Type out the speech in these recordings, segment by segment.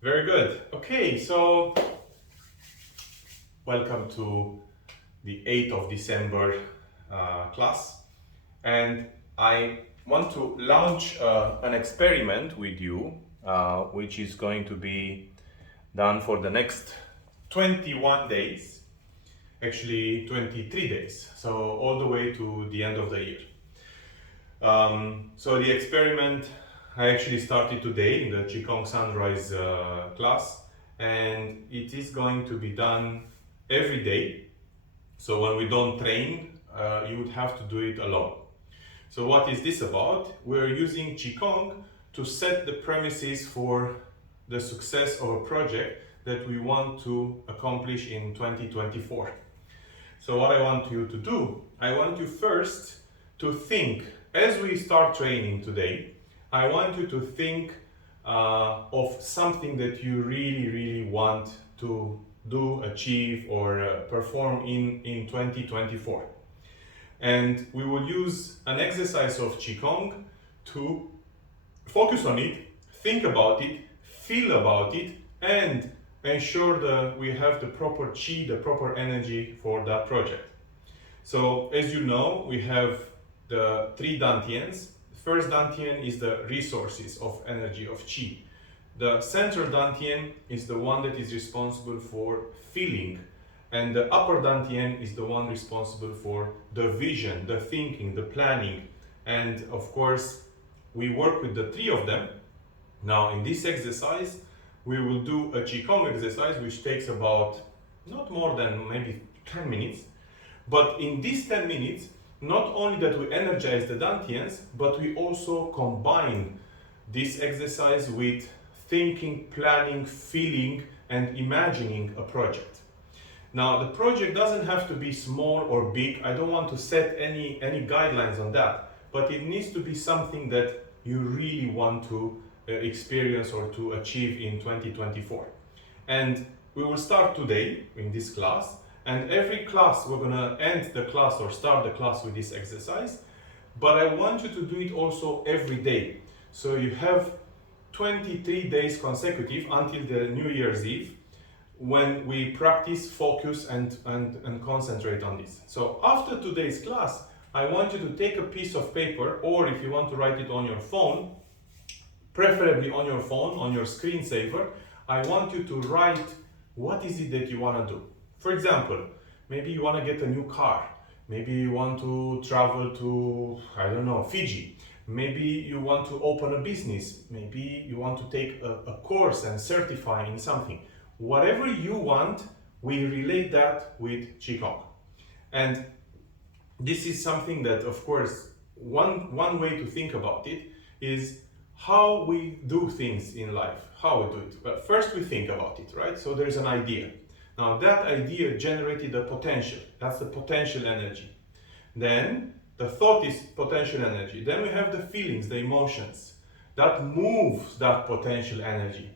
Very good. Okay, so welcome to the 8th of December class. And I want to launch an experiment with you, which is going to be done for the next 21 days, actually 23 days, so all the way to the end of the year. So the experiment I actually started today in the Qigong Sunrise class, and it is going to be done every day. So when we don't train, you would have to do it alone. So what is this about? We're using Qigong to set the premises for the success of a project that we want to accomplish in 2024. So what I want you to do, I want you first to think, as we start training today, I want you to think of something that you really want to do, achieve, or perform in 2024. And we will use an exercise of Qigong to focus on it, think about it, feel about it, and ensure that we have the proper Qi, the proper energy for that project. So, as you know, we have the three Dantians. The first Dantian is the resources of energy, of Qi. The central Dantian is the one that is responsible for feeling, and the upper Dantian is the one responsible for the vision, the thinking, the planning. And of course, we work with the three of them. Now, in this exercise, we will do a Qigong exercise which takes about not more than maybe 10 minutes. But in these 10 minutes, not only that we energize the Dantians, but we also combine this exercise with thinking, planning, feeling, and imagining a project. Now, the project doesn't have to be small or big. I don't want to set any guidelines on that, but it needs to be something that you really want to experience or to achieve in 2024. And we will start today in this class, and every class we're going to end the class or start the class with this exercise, but I want you to do it also every day. So you have 23 days consecutive until the New Year's Eve, when we practice, focus, and concentrate on this. So after today's class, I want you to take a piece of paper, or if you want to write it on your phone, preferably on your phone, on your screensaver, I want you to write what is it that you want to do. For example, maybe you want to get a new car. Maybe you want to travel to, I don't know, Fiji. Maybe you want to open a business. Maybe you want to take a course and certify in something. Whatever you want, we relate that with Qigong. And this is something that, of course, one way to think about it is how we do things in life, how we do it. But first we think about it, right? So there's an idea. Now that idea generated a potential. That's the potential energy. Then the thought is potential energy. Then we have the feelings, the emotions. That moves that potential energy.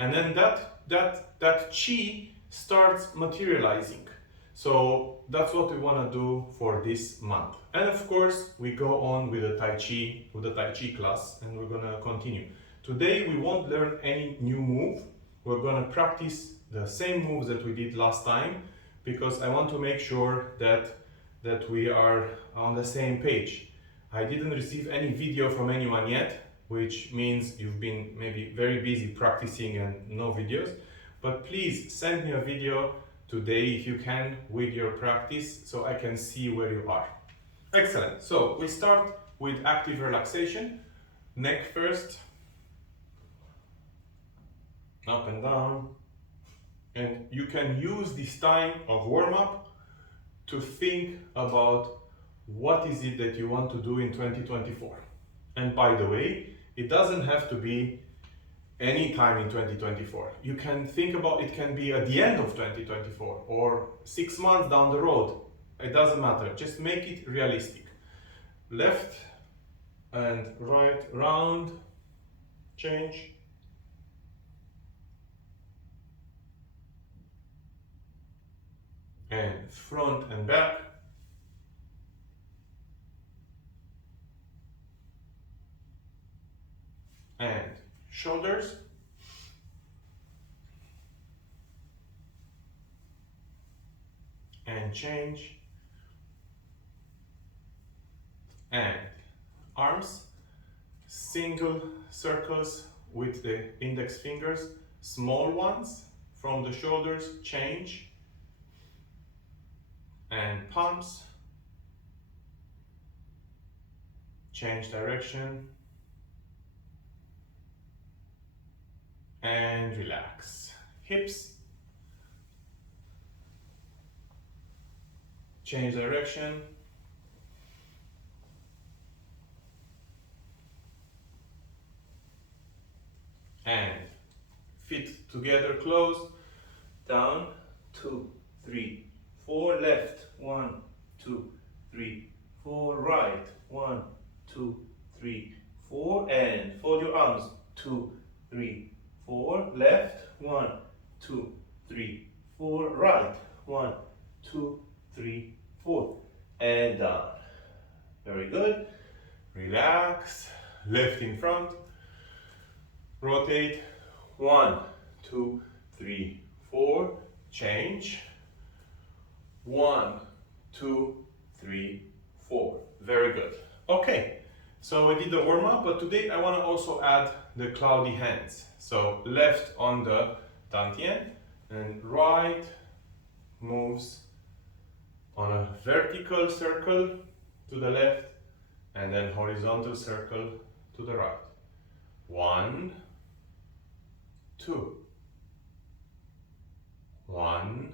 And then that chi starts materializing. So that's what we want to do for this month. And of course, we go on with the Tai Chi class, and we're going to continue. Today, we won't learn any new move. We're going to practice the same moves that we did last time, because I want to make sure that we are on the same page. I didn't receive any video from anyone yet, which means you've been maybe very busy practicing and no videos. But please send me a video today if you can with your practice, so I can see where you are. Excellent. So we start with active relaxation. Neck first, up and down. And you can use this time of warm-up to think about what is it that you want to do in 2024. And by the way, it doesn't have to be any time in 2024. You can think about it, can be at the end of 2024 or 6 months down the road. It doesn't matter. Just make it realistic. Left and right, round, change. And front and back. And shoulders. and change. And arms, single circles with the index fingers, small ones from the shoulders, change. And palms, change direction. And relax. Hips, change direction. And feet together, closed, down, 2, 3, 4, left, 1, 2, 3, 4, right, 1, 2, 3, 4, and fold your arms, 2, 3, 4, left, 1, 2, 3, 4, right, 1, 2, 3, 4, and down. Very good. Relax, left in front, rotate, 1, 2, 3, 4, change, 1, 2, 3, 4. Very good. Okay, so we did the warm-up, but today I want to also add the cloudy hands. So left on the dantian and right moves on a vertical circle to the left and then horizontal circle to the right. 1, 2. 1,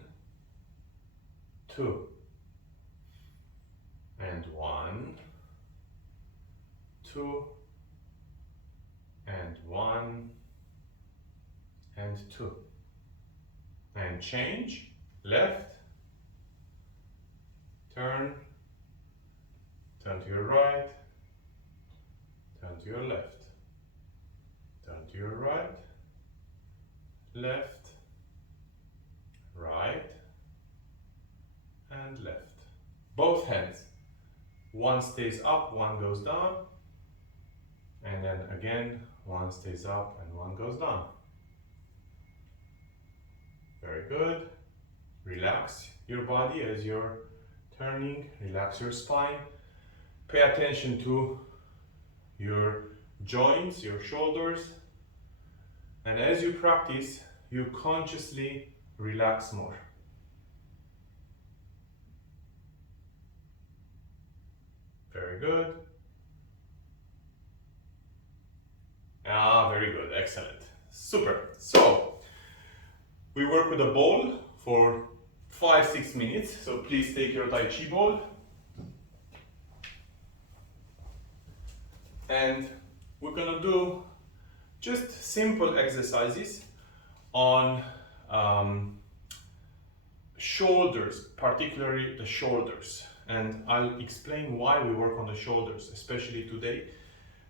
2. And 1, 2. And 1 and 2. And change, left, turn to your right, turn to your left, turn to your right, left, right, and left. Both hands. One stays up, one goes down, and then again, one stays up and one goes down. Very good. Relax your body as you're turning, relax your spine. Pay attention to your joints, your shoulders, and as you practice, you consciously relax more. Very good. Very good, excellent. Super. So, we work with a ball for 5-6 minutes. So please take your Tai Chi ball. And we're gonna do just simple exercises on shoulders, particularly the shoulders. And I'll explain why we work on the shoulders, especially today,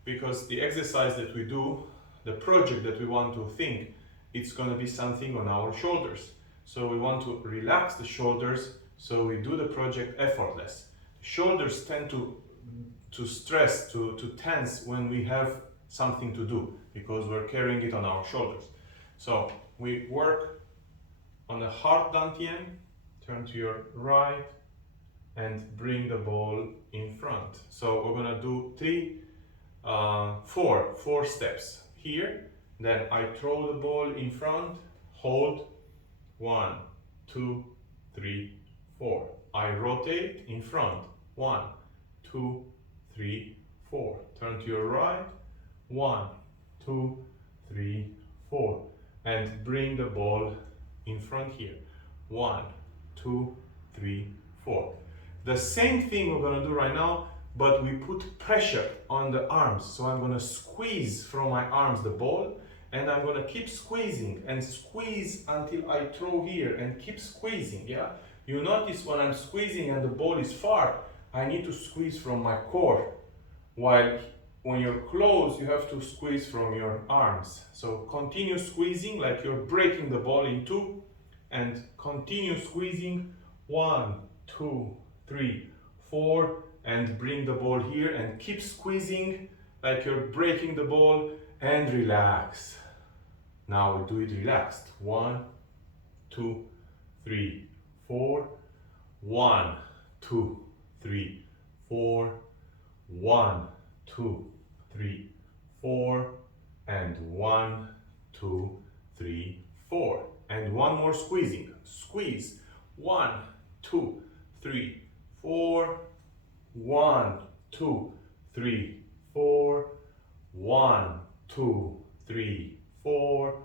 because the exercise that we do, the project that we want to think, it's going to be something on our shoulders. So we want to relax the shoulders, so we do the project effortless. Shoulders tend to stress, to tense when we have something to do, because we're carrying it on our shoulders. So we work on the hard dantian, turn to your right, and bring the ball in front. So we're gonna do four steps. Here, then I throw the ball in front, hold, 1, 2, 3, 4. I rotate in front, 1, 2, 3, 4. Turn to your right, 1, 2, 3, 4. And bring the ball in front here, 1, 2, 3, 4. The same thing we're gonna do right now, but we put pressure on the arms. So I'm gonna squeeze from my arms the ball, and I'm gonna keep squeezing and squeeze until I throw here and keep squeezing, yeah? You notice when I'm squeezing and the ball is far, I need to squeeze from my core. While when you're close, you have to squeeze from your arms. So continue squeezing like you're breaking the ball in two, and continue squeezing, 1, 2, 3, 4, and bring the ball here and keep squeezing like you're breaking the ball, and relax. Now we do it relaxed. 1, 2, 3, 4, 1, 2, 3, 4, 1, 2, 3, 4, and 1, 2, 3, 4. And one more squeezing. Squeeze. 1, 2, 3, 4, 1, 2, 3, 4, 1, 2, 3, 4,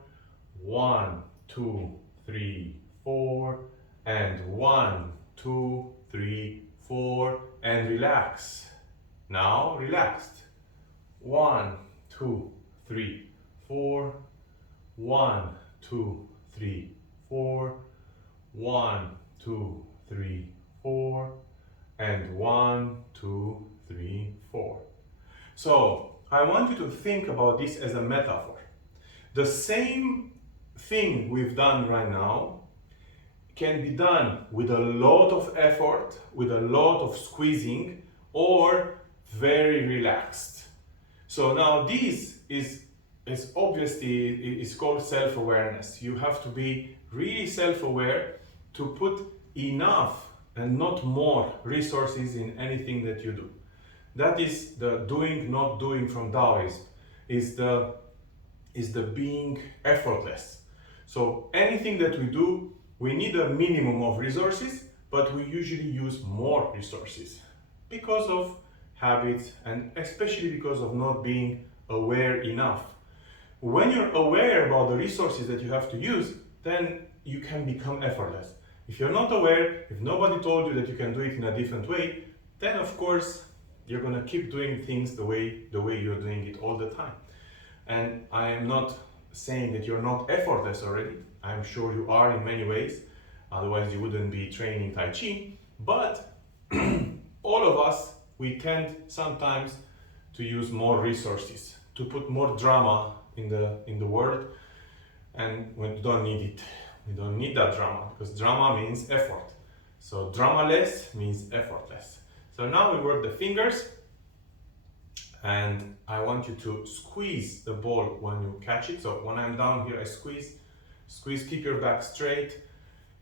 1, 2, 3, 4, and 1, 2, 3, 4, and relax. Now relaxed. 1, 2, 3, 4, 1, 2, 3, 4, 1, 2, 3, 4, and 1, 2, 3, 4. So I want you to think about this as a metaphor. The same thing we've done right now can be done with a lot of effort, with a lot of squeezing, or very relaxed. So now this is obviously is called self-awareness. You have to be really self-aware to put enough and not more resources in anything that you do. That is the doing, not doing from Taoism, is the being effortless. So anything that we do, we need a minimum of resources, but we usually use more resources because of habits and especially because of not being aware enough. When you're aware about the resources that you have to use, then you can become effortless. If you're not aware, if nobody told you that you can do it in a different way, then of course you're gonna keep doing things the way you're doing it all the time. And I am not saying that you're not effortless already. I'm sure you are in many ways, otherwise you wouldn't be training Tai Chi. But all of us, we tend sometimes to use more resources, to put more drama in the world, and we don't need it. We don't need that drama, because drama means effort. So drama-less means effortless. So now we work the fingers, and I want you to squeeze the ball when you catch it. So when I'm down here, I squeeze, keep your back straight,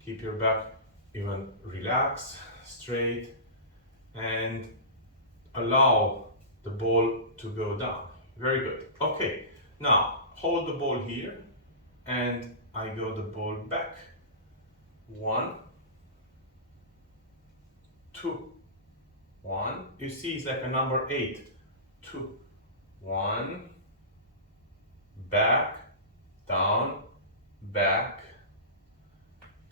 keep your back even relaxed, straight, and allow the ball to go down. Very good. Okay, now hold the ball here, and I go the ball back. 1, 2, 1. You see, it's like a number 8. 2, 1, back, down, back,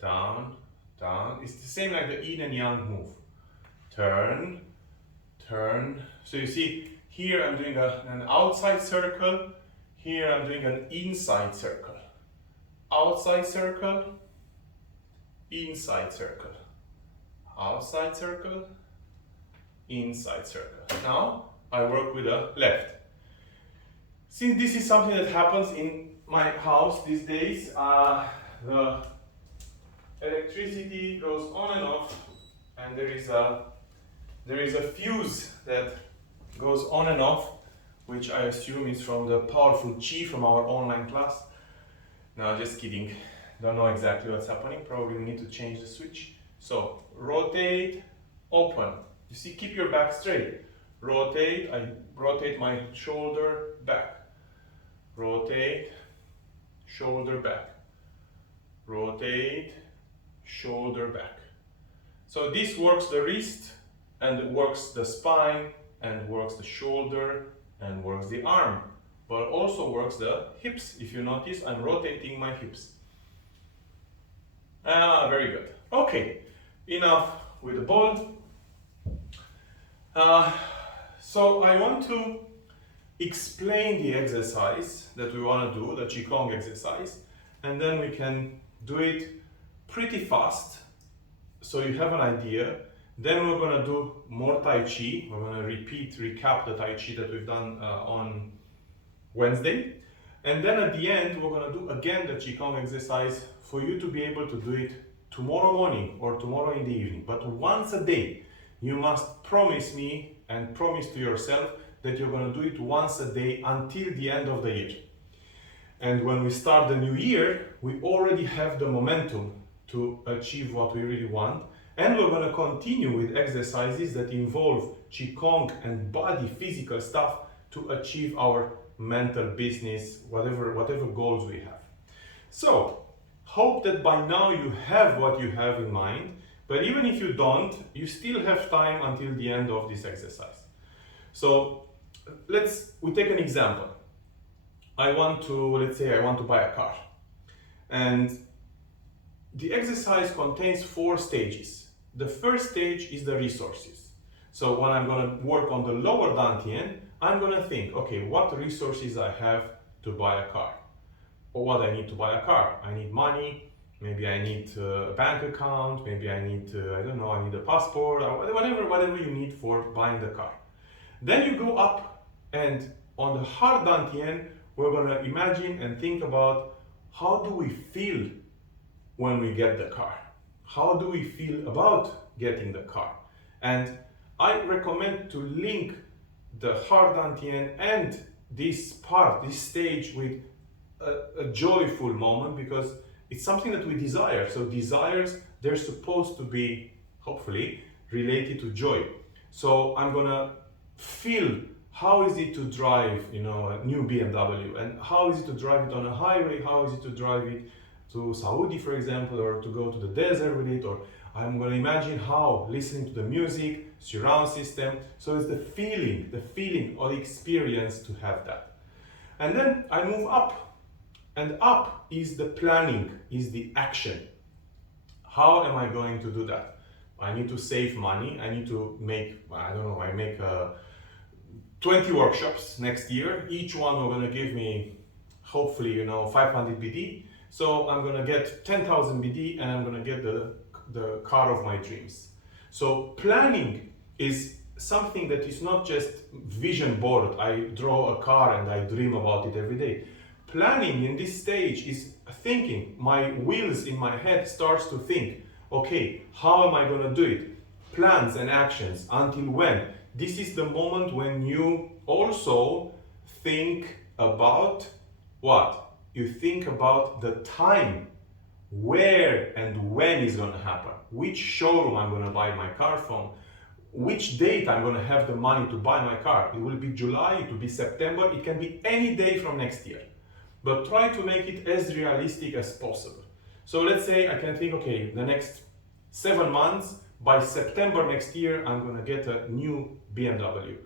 down, down. It's the same like the yin and yang move. Turn, turn. So you see, here I'm doing an outside circle, here I'm doing an inside circle. Outside circle, inside circle. Outside circle, inside circle. Now I work with the left. Since this is something that happens in my house these days, the electricity goes on and off, and there is a fuse that goes on and off, which I assume is from the powerful chi from our online class. No, just kidding. Don't know exactly what's happening. Probably need to change the switch. So rotate, open. You see, keep your back straight. Rotate, I rotate my shoulder back. Rotate, shoulder back. Rotate, shoulder back. So this works the wrist, and it works the spine, and works the shoulder, and works the arm, but also works the hips. If you notice, I'm rotating my hips. Very good. Okay, enough with the ball. So I want to explain the exercise that we want to do, the Qigong exercise, and then we can do it pretty fast, so you have an idea. Then we're going to do more Tai Chi. We're going to recap the Tai Chi that we've done on Wednesday. And then at the end, we're going to do again the Qigong exercise for you to be able to do it tomorrow morning or tomorrow in the evening. But once a day, you must promise me and promise to yourself that you're going to do it once a day until the end of the year. And when we start the new year, we already have the momentum to achieve what we really want. And we're going to continue with exercises that involve Qigong and body physical stuff to achieve our mental business, whatever goals we have. So, hope that by now you have what you have in mind, but even if you don't, you still have time until the end of this exercise. So, we take an example. Let's say I want to buy a car. And the exercise contains 4 stages. The first stage is the resources. So when I'm going to work on the lower dantian, I'm going to think, okay, what resources I have to buy a car? Or what I need to buy a car? I need money, maybe I need a bank account, maybe I need, I need a passport, or whatever you need for buying the car. Then you go up, and on the hard dantian, we're going to imagine and think about how do we feel when we get the car? How do we feel about getting the car? And I recommend to link the hard dantian and this stage with a joyful moment, because it's something that we desire. So desires, they're supposed to be, hopefully, related to joy. So I'm gonna feel how is it to drive, a new BMW, and how is it to drive it on a highway, how is it to drive it to Saudi, for example, or to go to the desert with it, or I'm going to imagine how listening to the music, surround system. So it's the feeling or the experience to have that. And then I move up, and up is the planning, is the action. How am I going to do that? I need to save money. I need to make, I make 20 workshops next year. Each one are going to give me, hopefully, 500 BD. So I'm going to get 10,000 BD, and I'm going to get the car of my dreams. So planning is something that is not just vision board. I draw a car and I dream about it every day. Planning in this stage is thinking. My wheels in my head starts to think, okay, how am I going to do it? Plans and actions. Until when? This is the moment when you also think about what? You think about the time, where and when is going to happen, which showroom I'm going to buy my car from, which date I'm going to have the money to buy my car. It will be July, it will be September, it can be any day from next year. But try to make it as realistic as possible. So let's say I can think, okay, the next 7 months, by September next year, I'm going to get a new BMW.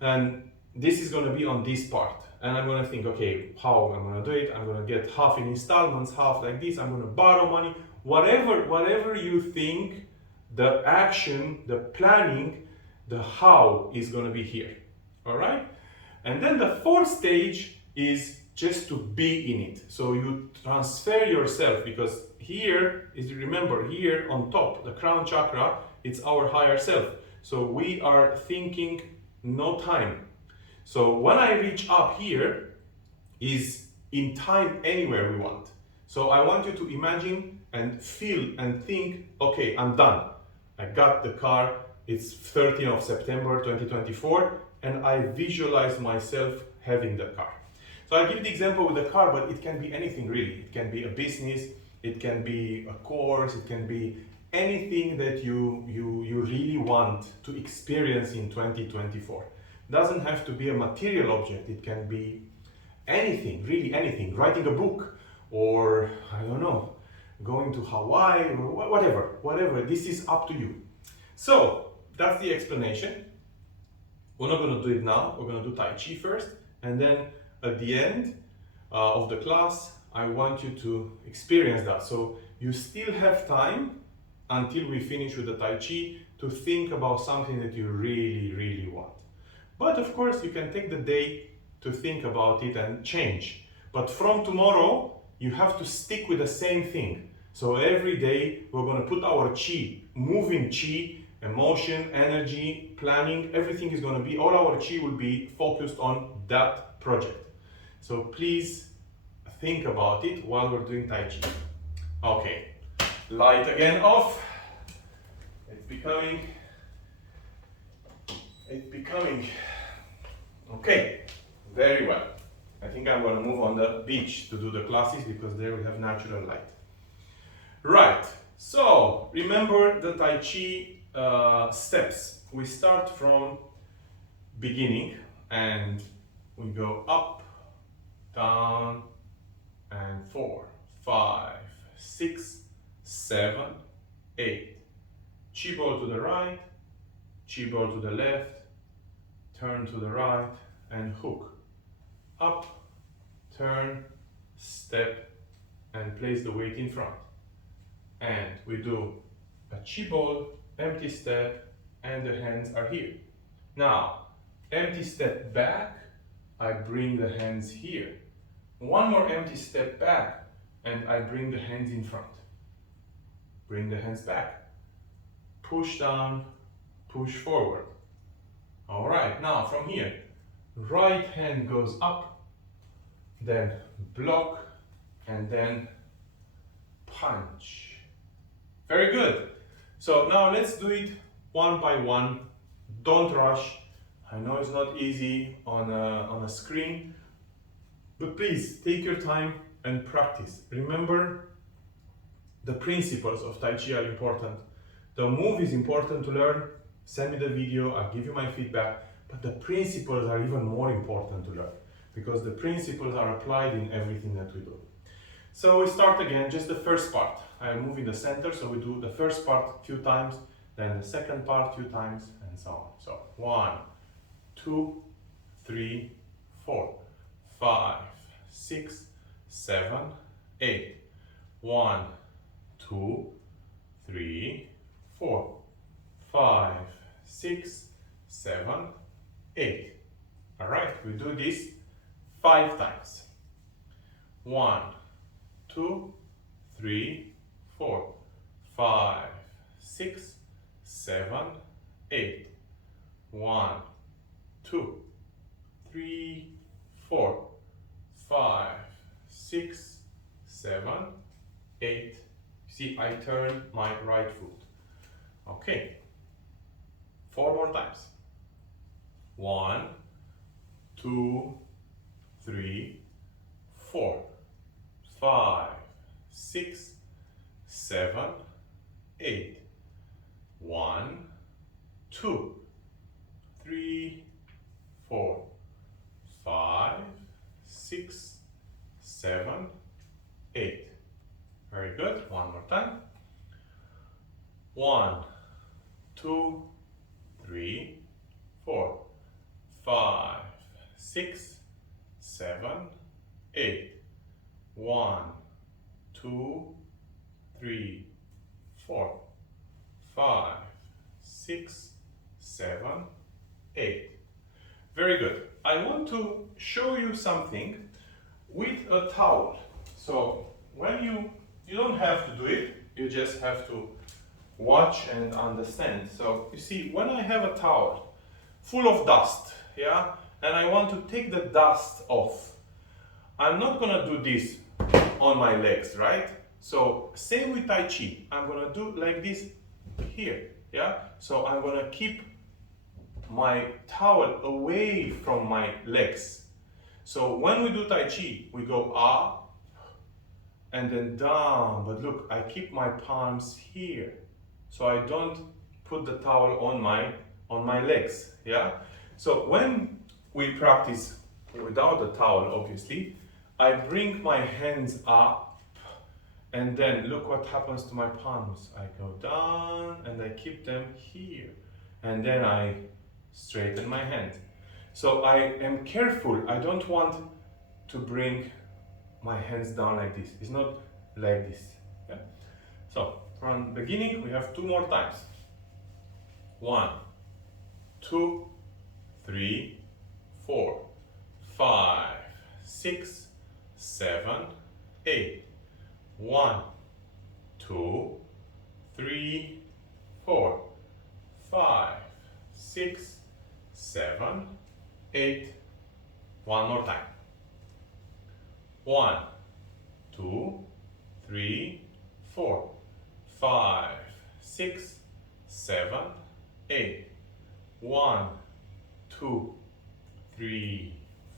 And this is going to be on this part. And I'm going to think, okay, how I'm going to do it? I'm going to get half in installments, half like this. I'm going to borrow money. Whatever you think, the action, the planning, the how is going to be here. All right? And then the 4th stage is just to be in it. So you transfer yourself, because here is, remember, here on top, the crown chakra, it's our higher self. So we are thinking no time. So when I reach up here is in time anywhere we want. So I want you to imagine and feel and think, okay, I'm done. I got the car, it's 13th of September 2024, and I visualize myself having the car. So I'll give the example with the car, but it can be anything really. It can be a business, it can be a course, it can be anything that you really want to experience in 2024. Doesn't have to be a material object. It can be anything, really anything. Writing a book, or I don't know, going to Hawaii, or whatever. This is up to you. So that's the explanation. We're not going to do it now. We're going to do Tai Chi first, and then at the end of the class, I want you to experience that. So you still have time until we finish with the Tai Chi to think about something that you really want. But of course, you can take the day to think about it and change. But from tomorrow, you have to stick with the same thing. So every day, we're going to put our chi, moving chi, emotion, energy, planning, everything is going to be, all our chi will be focused on that project. So please think about it while we're doing Tai Chi. Okay, light again off. It's becoming, okay, very well. I think I'm going to move on the beach to do the classes because there we have natural light. Right, So remember the Tai Chi steps. We start from beginning and we go up, down, and 4, 5, 6, 7, 8. Chi ball to the right, chi ball to the left, turn to the right, and hook. Up, turn, step, and place the weight in front. And we do a chi ball, empty step, and the hands are here. Now, empty step back, I bring the hands here. One more empty step back, and I bring the hands in front. Bring the hands back. Push down, push forward. All right, now from here, right hand goes up, then block, and then punch. Very good. So now let's do it one by one. Don't rush. I know it's not easy on a screen, but please take your time and practice. Remember, the principles of Tai Chi are important. The move is important to learn. Send me the video, I'll give you my feedback, but the principles are even more important to learn because the principles are applied in everything that we do. So we start again, just the first part. I move in the center, so we do the first part a few times, then the second part a few times, and so on. So 1, 2, 3, 4, 5, 6, 7, 8. 1, 2, 3, 4, 5, 6, 7, 8. All right, we do this 5 times. 1, 2, 3, 4, 5, 6, 7, 8. 1, 2, 3, 4, 5, 6, 7, 8. See, I turn my right foot. Okay. 4 more times. 1, 2, 3, 4, 5, 6, 7, 8. 1, 2, 3, 4, 5, 6, 7, 8. Very good. One more time. 1, 2, 3, 4, 5, 6, 7, 8. 1, 2, 3, 4, 5, 6, 7, 8. Very good. I want to show you something with a towel. So when you don't have to do it, you just have to watch and understand. So you see, when I have a towel full of dust, yeah, and I want to take the dust off, I'm not gonna do this on my legs, right? So same with Tai Chi, I'm gonna do like this here, yeah? So I'm gonna keep my towel away from my legs. So when we do Tai Chi, we go up and then down, but look, I keep my palms here. So I don't put the towel on my legs, yeah? So when we practice without the towel, obviously, I bring my hands up and then look what happens to my palms. I go down and I keep them here. And then I straighten my hand. So I am careful. I don't want to bring my hands down like this. It's not like this. Yeah? So from the beginning, we have 2 more times. 1, 2, 3, 4, 5, 6, 7, 8. 1, 2, 3, 4, 5, 6, 7, 8. One more time. 1, 2, 3, 4, 5, 6, 7, 8. 1, 2, 3,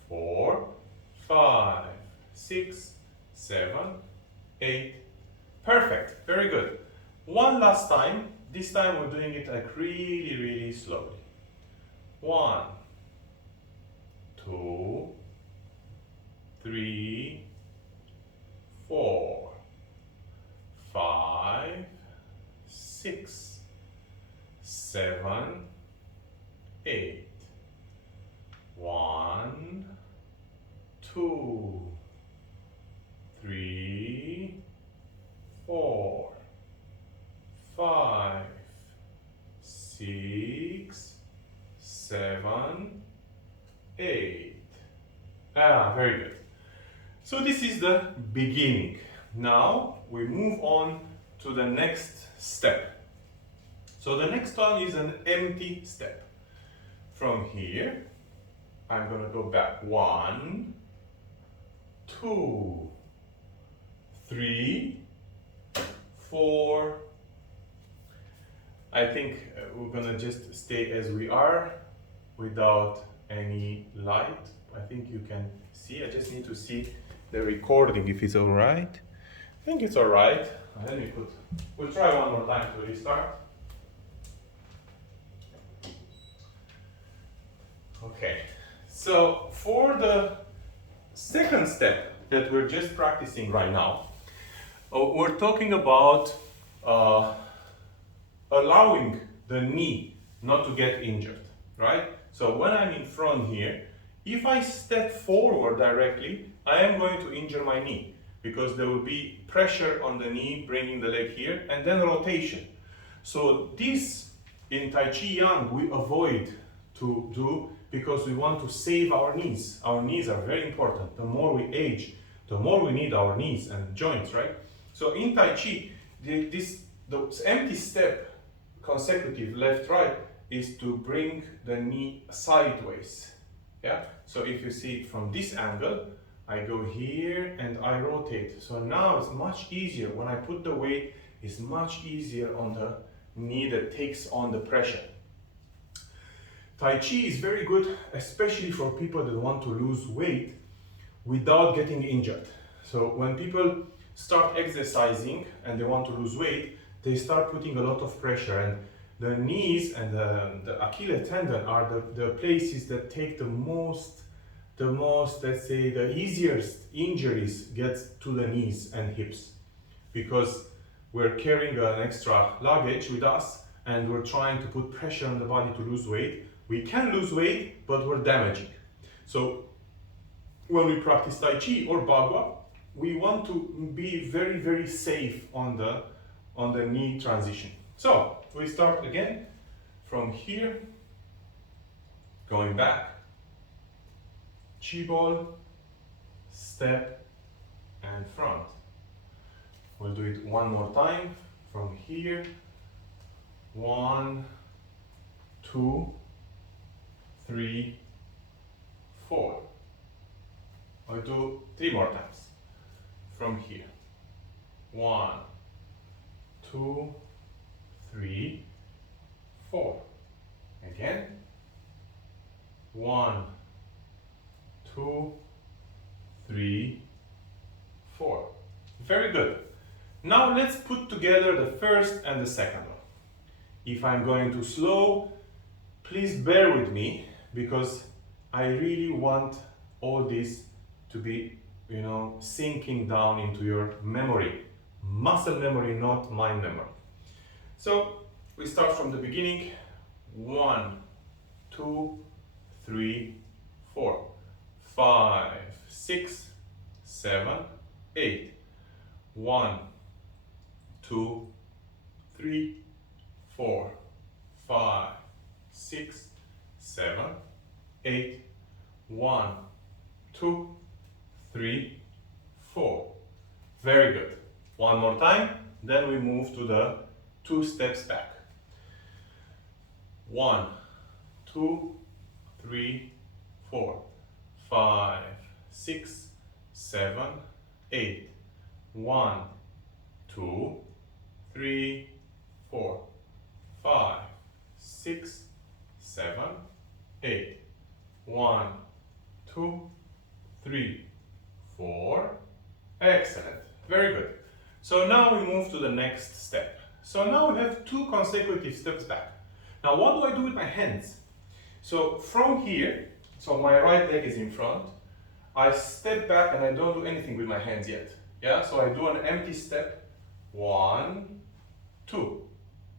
4, 5, 6, 7, 8. Perfect. Very good. One last time. This time we're doing it like really, really slowly. 1, 2, 3, 4, 5, 6, 7, 8. 1, 2, 3, 4, 5, 6, 7, 8. Very good. So this is the beginning. Now we move on to the next step. So the next one is an empty step. From here, I'm going to go back 1, 2, 3, 4. I think we're going to just stay as we are without any light. I think you can see. I just need to see the recording if it's all right. I think it's all right. Then we'll try one more time to restart. Okay, so for the second step that we're just practicing right now, we're talking about allowing the knee not to get injured, right? So when I'm in front here, if I step forward directly, I am going to injure my knee because there will be pressure on the knee, bringing the leg here, and then rotation. So this, in Tai Chi Yang, we avoid to do because we want to save our knees. Our knees are very important. The more we age, the more we need our knees and joints, right? So in Tai Chi, the empty step, consecutive left-right, is to bring the knee sideways. Yeah. So if you see it from this angle, I go here and I rotate. So now it's much easier. When I put the weight, it's much easier on the knee that takes on the pressure. Tai Chi is very good, especially for people that want to lose weight without getting injured. So when people start exercising and they want to lose weight, they start putting a lot of pressure, and the knees and the Achilles tendon are the places that take the most, let's say, the easiest injuries get to the knees and hips, because we're carrying an extra luggage with us and we're trying to put pressure on the body to lose weight. We can lose weight, but we're damaging. So when we practice Tai Chi or Bagua, we want to be very, very safe on the knee transition. So we start again from here, going back, Chi ball, step, and front. We'll do it one more time from here. 1, 2, 3, 4. I'll do 3 more times from here. 1, 2, 3, 4. Again. 1, 2, 3, 4. Very good. Now let's put together the first and the second one. If I'm going too slow, please bear with me, because I really want all this to be, sinking down into your memory. Muscle memory, not mind memory. So we start from the beginning. 1, 2, 3, 4, 5, 6, 7, 8. 1, 2, 3, 4, 5, 6, 7, 8. 1, 2, 3, 4. Very good. One more time, then we move to the 2 steps back. 1, 2, 3, 4, 5, 6, 7, 8. 1, 2, 3, 4, 5, 6, 7, 8. 1, 2, 3, 4. Excellent. Very good. So now we move to the next step. So now we have 2 consecutive steps back. Now what do I do with my hands? So from here, so my right leg is in front, I step back and I don't do anything with my hands yet. Yeah, so I do an empty step, 1, 2,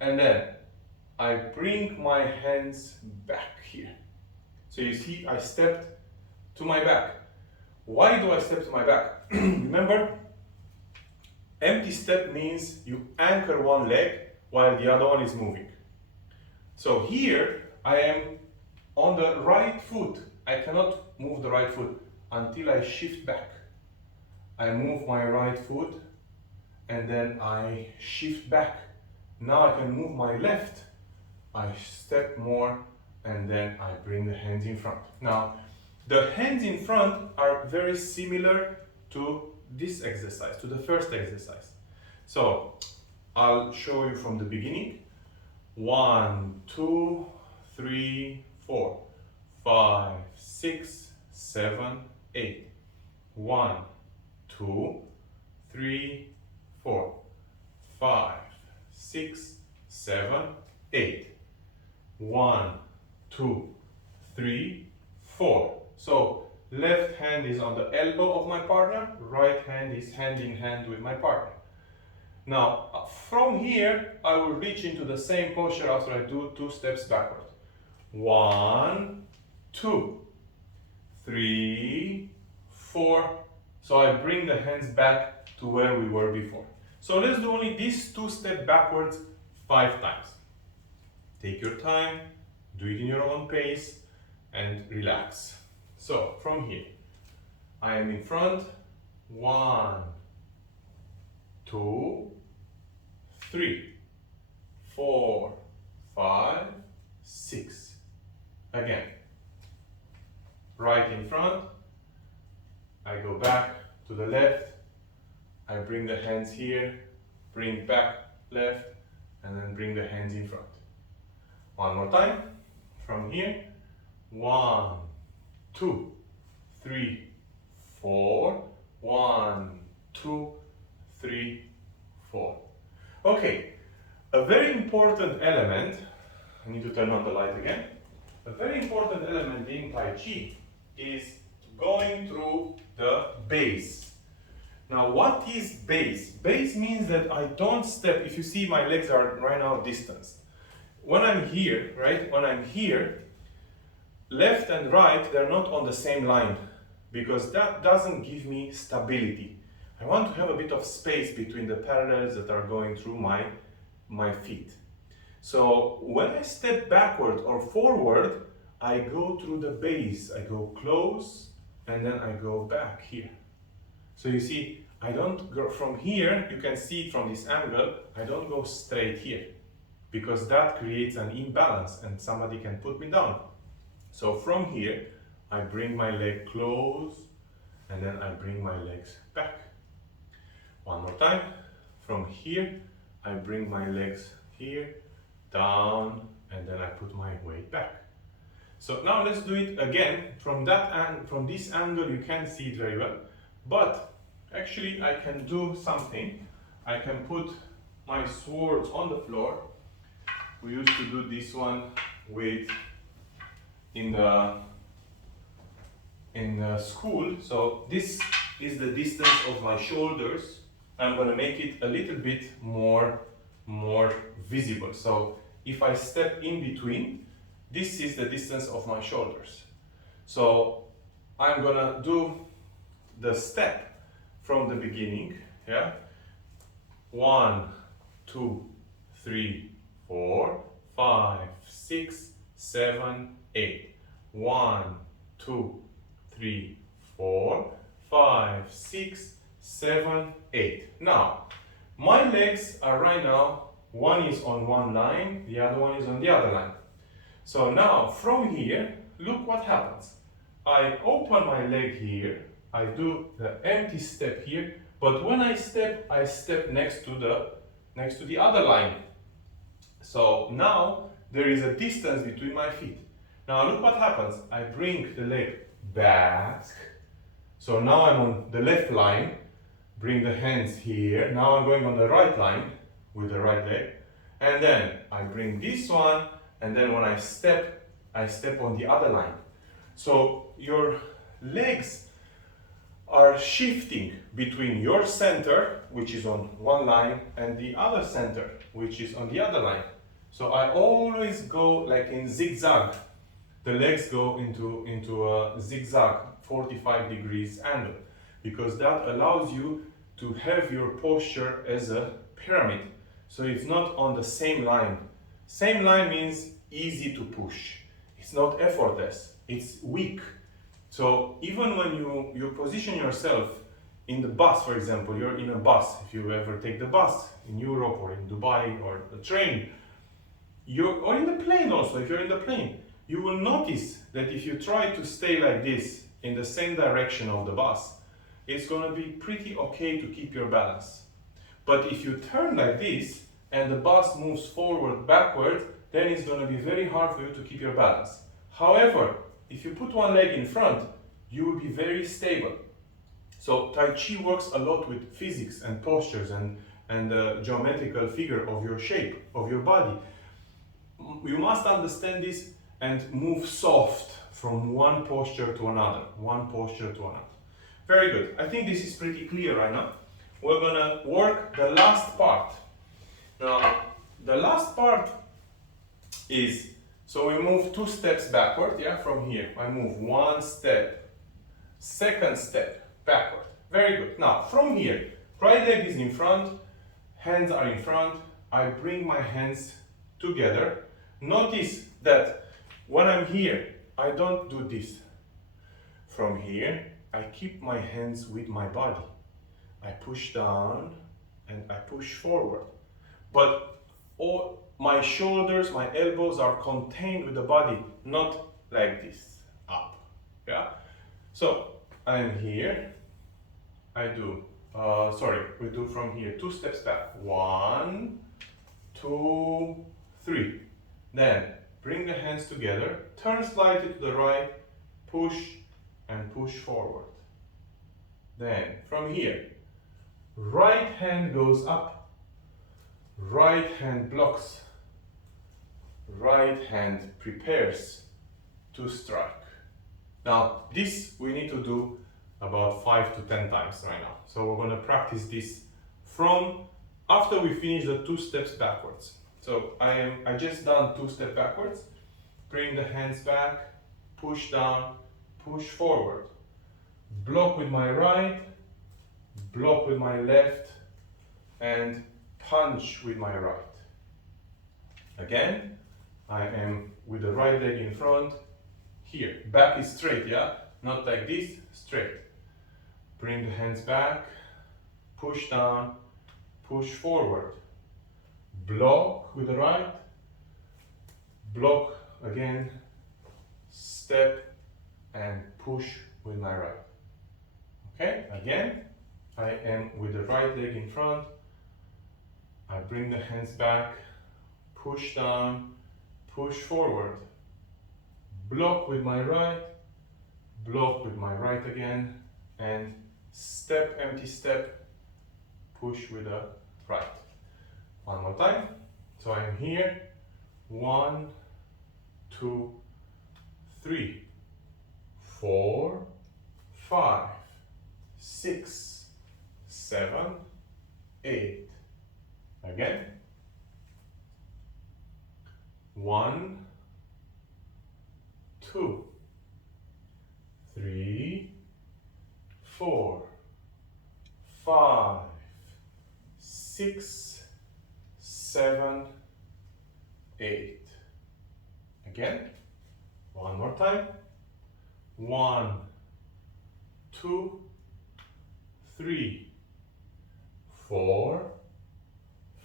and then I bring my hands back here. So you see, I stepped to my back. Why do I step to my back? Remember, empty step means you anchor one leg while the other one is moving. So here I am on the right foot. I cannot move the right foot until I shift back. I move my right foot and then I shift back. Now I can move my left. I step more and then I bring the hands in front. Now, the hands in front are very similar to this exercise, to the first exercise. So, I'll show you from the beginning. 1, 2, 3, 4, 5, 6, 7, 8. 1, 2, 3, 4, 5, 6, 7, 8. 1, 2, 3, 4. So left hand is on the elbow of my partner, right hand is hand in hand with my partner. Now from here I will reach into the same posture after I do 2 steps backward. 1, 2, 3, 4. So I bring the hands back to where we were before. So let's do only these 2 steps backwards 5 times. Take your time, do it in your own pace, and relax. So, from here, I am in front, 1, 2, 3, 4, 5, 6. Again, right in front, I go back to the left, I bring the hands here, bring back left, and then bring the hands in front. One more time, from here, 1, 2, 3, 4, 1, 2, 3, 4. Okay, a very important element, I need to turn on the light again. A very important element in Tai Chi is going through the base. Now, what is base? Base means that I don't step, if you see my legs are right now distanced. When I'm here, right, when I'm here, left and right, they're not on the same line because that doesn't give me stability. I want to have a bit of space between the parallels that are going through my feet. So when I step backward or forward, I go through the base. I go close and then I go back here. So you see, I don't go from here, you can see it from this angle, I don't go straight here because that creates an imbalance and somebody can put me down. So from here, I bring my leg close and then I bring my legs back. One more time. From here, I bring my legs here, down, and then I put my weight back. So now let's do it again. From this angle, you can't see it very well, but actually I can do something. I can put my swords on the floor. We used to do this one with in the school. So this is the distance of my shoulders. I'm going to make it a little bit more visible. So if I step in between, this is the distance of my shoulders. So I'm going to do the step from the beginning. Yeah, 1, 2, 3, 4, 5, 6, 7, 8. 1, 2, 3, 4, 5, 6, 7, 8. Now, my legs are right now, one is on one line, the other one is on the other line. So now, from here, look what happens. I open my leg here, I do the empty step here, but when I step next to the other line. So now, there is a distance between my feet. Now look what happens. I bring the leg back. So now I'm on the left line. Bring the hands here. Now I'm going on the right line. with the right leg. And then I bring this one, and then when I step on the other line. So your legs are shifting between your center, which is on one line, and the other center, which is on the other line. So I always go like in zigzag. The legs go into a zigzag 45 degrees angle, because that allows you to have your posture as a pyramid. So it's not on the same line. Same line means easy to push. It's not effortless, it's weak. So even when you position yourself in the bus, for example, you're in a bus, if you ever take the bus in Europe or in Dubai or the train, or in the plane also, if you're in the plane, you will notice that if you try to stay like this in the same direction of the bus, it's going to be pretty okay to keep your balance. But if you turn like this and the bus moves forward, backward, then it's going to be very hard for you to keep your balance. However, if you put one leg in front, you will be very stable. So Tai Chi works a lot with physics and postures and the geometrical figure of your shape, of your body. You must understand this and move soft from one posture to another, one posture to another. Very good. I think this is pretty clear right now. We're gonna work the last part. Now, the last part is, so we move 2 steps backward, yeah, from here. I move 1 step, 2nd step, backward. Very good. Now, from here, right leg is in front, hands are in front. I bring my hands together. Notice that when I'm here, I don't do this. From here, I keep my hands with my body. I push down and I push forward. But all my shoulders, my elbows are contained with the body, not like this, up. Yeah? So I'm here. I do, we do from here 2 steps back. 1, 2, 3. Then bring the hands together, turn slightly to the right, push and push forward. Then from here, right hand goes up, right hand blocks, right hand prepares to strike. Now this we need to do about 5 to 10 times right now. So we're going to practice this from after we finish the 2 steps backwards. So I just done 2 steps backwards, bring the hands back, push down, push forward, block with my right, block with my left, and punch with my right. Again, I am with the right leg in front, here, back is straight, yeah? Not like this, straight. Bring the hands back, push down, push forward. Block with the right, block again, step and push with my right. Okay, again, I am with the right leg in front, I bring the hands back, push down, push forward, block with my right, block with my right again, and step, empty step, push with the right. One more time. So I'm here. 1, 2, 3, 4, 5, 6, 7, 8. Again. 1, 2, 3, 4, 5, 6, 7, 8. Again. One more time. 1, 2, 3, 4,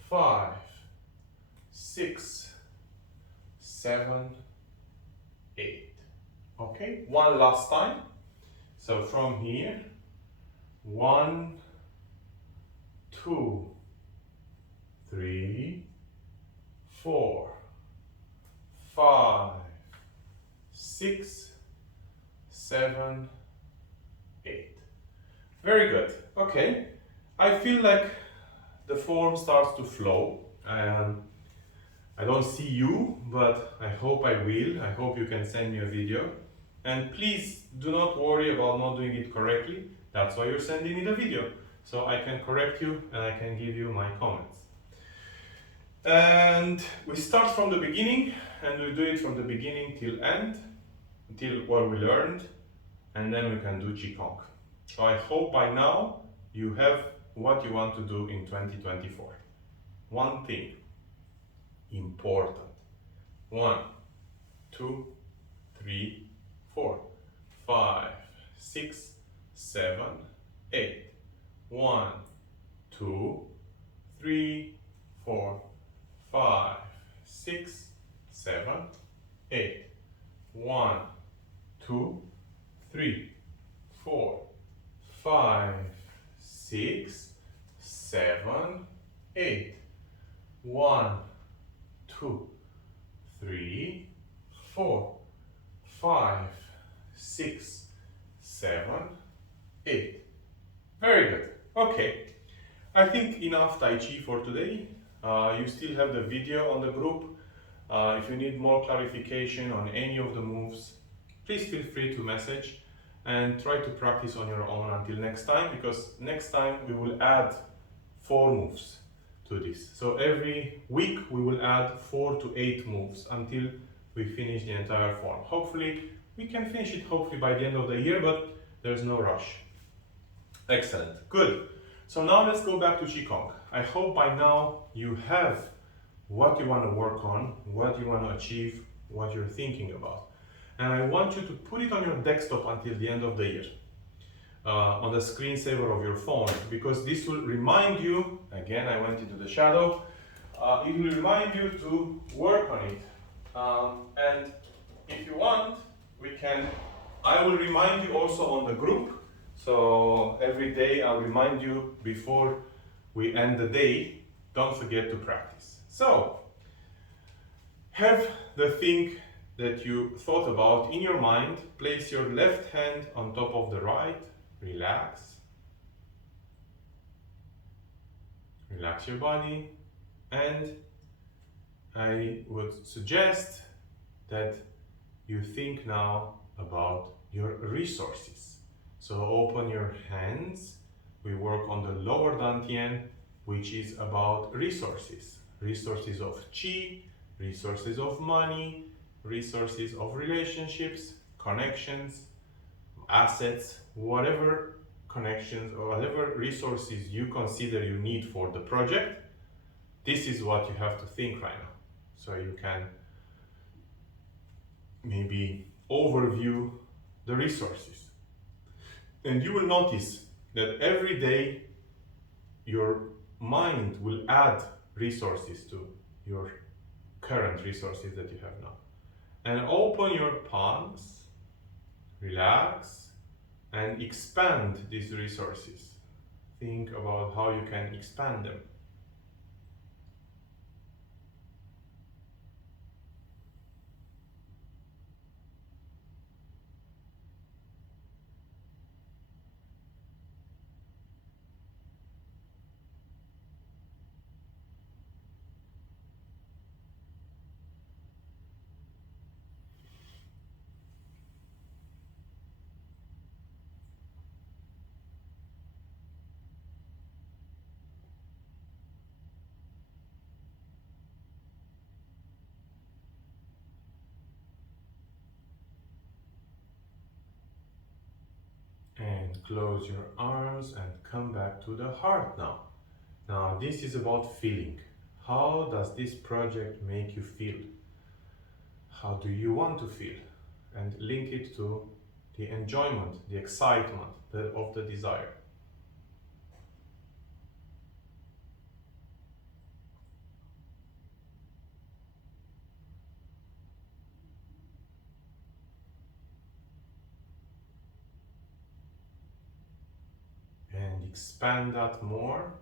5, 6, 7, 8. Okay, one last time. So from here, 1, 2, 3, 4, 5, 6, 7, 8. Very good. Okay. I feel like the form starts to flow. I don't see you, but I hope I will. I hope you can send me a video. And please do not worry about not doing it correctly. That's why you're sending me the video. So I can correct you and I can give you my comments. And we start from the beginning and we do it from the beginning till end, until what we learned, and then we can do Qigong. So I hope by now you have what you want to do in 2024. One thing important. 1, 2, 3, 4, 5, 6, 7, 8. 1, 2, 3, 4, 5, 6, 7, 8. 1, 2, 3, 4, 5, 6, 7, 8. 1, 2, 3, 4, 5, 6, 7, 8. Very good. Okay. I think enough Tai Chi for today. You still have the video on the group. If you need more clarification on any of the moves, please feel free to message and try to practice on your own until next time, because next time we will add 4 moves to this. So every week we will add 4 to 8 moves until we finish the entire form. Hopefully we can finish it by the end of the year, but there's no rush. Excellent, good. So now let's go back to Qigong. I hope by now you have what you want to work on, what you want to achieve, what you're thinking about. And I want you to put it on your desktop until the end of the year, on the screensaver of your phone, because this will remind you, again I went into the shadow, it will remind you to work on it. And if you want, I will remind you also on the group. So every day I'll remind you before we end the day, don't forget to practice. So have the thing that you thought about in your mind, place your left hand on top of the right, relax. Relax your body, and I would suggest that you think now about your resources. So open your hands. We work on the lower dantian, which is about resources. Resources of qi, resources of money, resources of relationships, connections, assets, whatever connections or whatever resources you consider you need for the project. This is what you have to think right now. So you can maybe overview the resources. And you will notice that every day your mind will add resources to your current resources that you have now. And open your palms, relax, and expand these resources. Think about how you can expand them. And close your arms and come back to the heart now. Now this is about feeling. How does this project make you feel? How do you want to feel? And link it to the enjoyment, the excitement of the desire. And expand that more.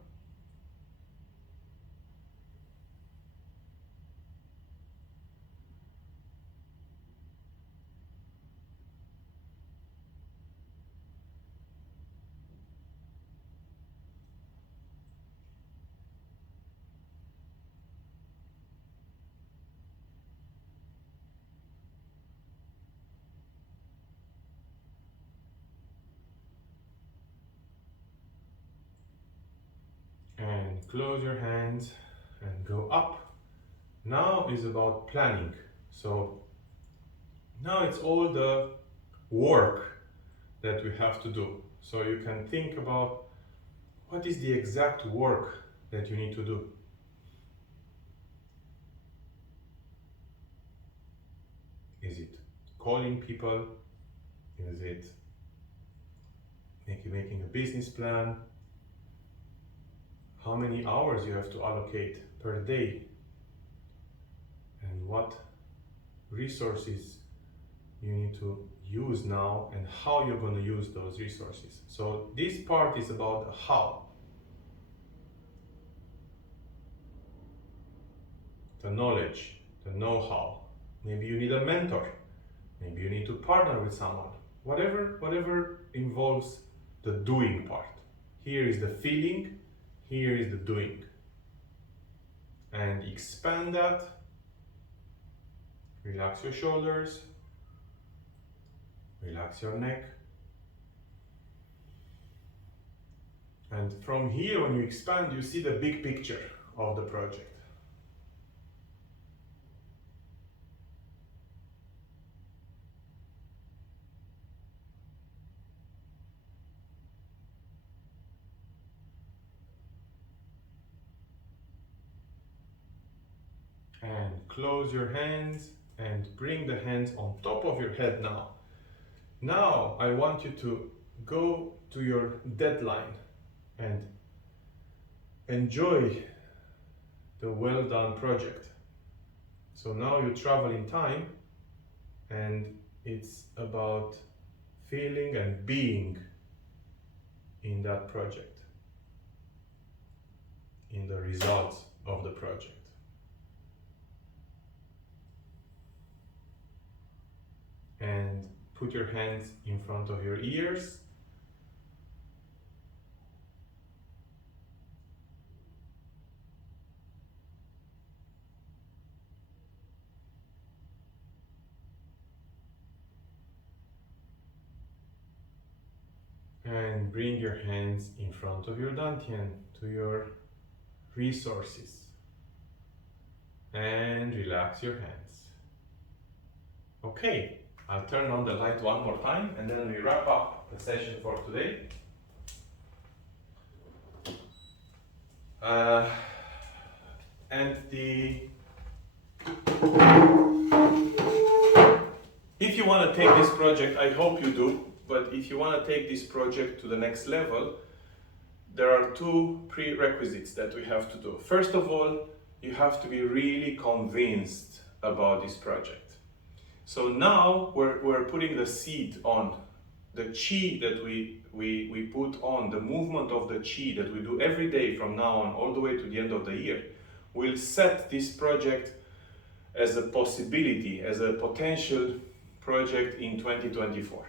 close your hands and go up. Now is about planning. So now it's all the work that we have to do. So you can think about what is the exact work that you need to do. Is it calling people? Is it making a business plan? How many hours you have to allocate per day? And what resources you need to use now and how you're going to use those resources. So this part is about the how. The knowledge, the know-how. Maybe you need a mentor. Maybe you need to partner with someone. Whatever involves the doing part. Here is the feeling, here is the doing. And expand that. Relax your shoulders. Relax your neck. And from here, when you expand, you see the big picture of the project. And close your hands and bring the hands on top of your head now. Now I want you to go to your deadline and enjoy the well done project. So now you travel in time and it's about feeling and being in that project, in the results of the project. And put your hands in front of your ears. And bring your hands in front of your dantian to your resources. And relax your hands. Okay. I'll turn on the light one more time and then we wrap up the session for today. If you want to take this project, I hope you do, but if you want to take this project to the next level, there are two prerequisites that we have to do. First of all, you have to be really convinced about this project. So now we're putting the seed on the chi that we put on, the movement of the chi that we do every day from now on all the way to the end of the year. We'll set this project as a possibility, as a potential project in 2024.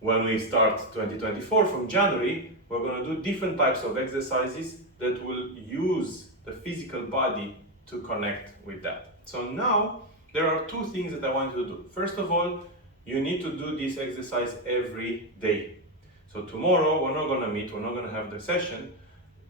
When we start 2024 from January, we're going to do different types of exercises that will use the physical body to connect with that. So now, there are two things that I want you to do. First of all, you need to do this exercise every day. So tomorrow, we're not going to meet, we're not going to have the session.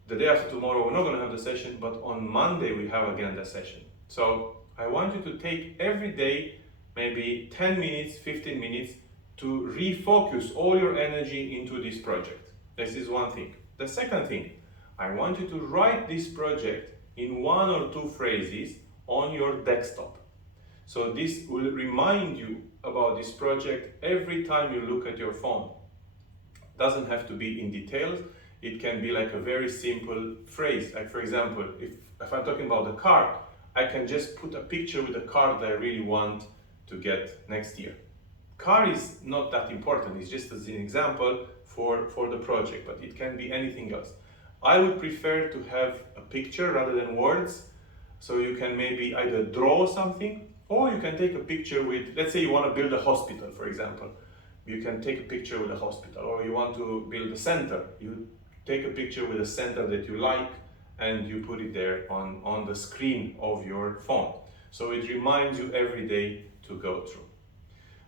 The day after tomorrow, we're not going to have the session, but on Monday, we have again the session. So I want you to take every day, maybe 10 minutes, 15 minutes, to refocus all your energy into this project. This is one thing. The second thing, I want you to write this project in 1 or 2 phrases on your desktop. So this will remind you about this project every time you look at your phone. It doesn't have to be in details. It can be like a very simple phrase. Like for example, if I'm talking about the car, I can just put a picture with a car that I really want to get next year. Car is not that important. It's just as an example for the project, but it can be anything else. I would prefer to have a picture rather than words. So you can maybe either draw something, or you can take a picture with, let's say you want to build a hospital, for example. You can take a picture with a hospital, or you want to build a center. You take a picture with a center that you like and you put it there on the screen of your phone. So it reminds you every day to go through.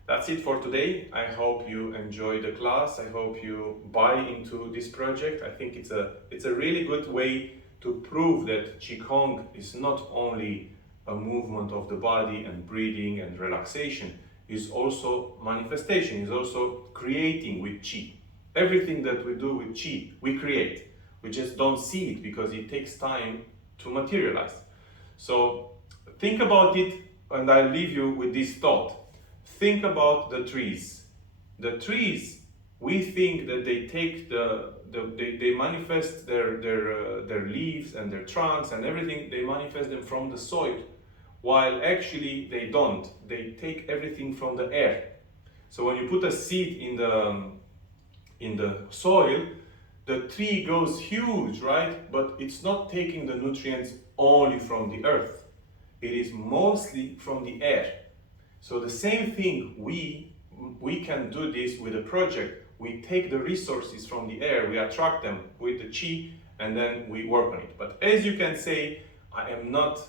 That's it for today. I hope you enjoy the class. I hope you buy into this project. I think it's a really good way to prove that Qigong is not only a movement of the body and breathing and relaxation, is also manifestation, is also creating with Qi. Everything that we do with Qi, we create. We just don't see it because it takes time to materialize. So think about it, and I leave you with this thought. Think about the trees. The trees, we think that they take they manifest their leaves and their trunks and everything, they manifest them from the soil, while actually they don't. They take everything from the air. So when you put a seed in the soil, the tree goes huge, right? But it's not taking the nutrients only from the earth. It is mostly from the air. So the same thing, we can do this with a project. We take the resources from the air, we attract them with the Qi, and then we work on it. But as you can say, I am not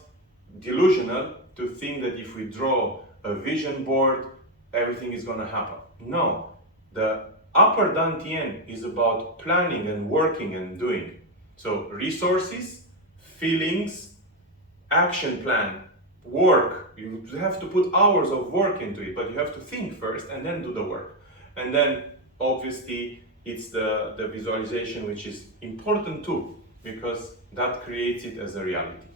delusional to think that if we draw a vision board, everything is going to happen. No, the upper Dantian is about planning and working and doing. So resources, feelings, action plan, work. You have to put hours of work into it, but you have to think first and then do the work. And then obviously it's the visualization, which is important too, because that creates it as a reality.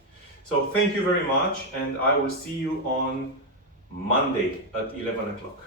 So thank you very much, and I will see you on Monday at 11 o'clock.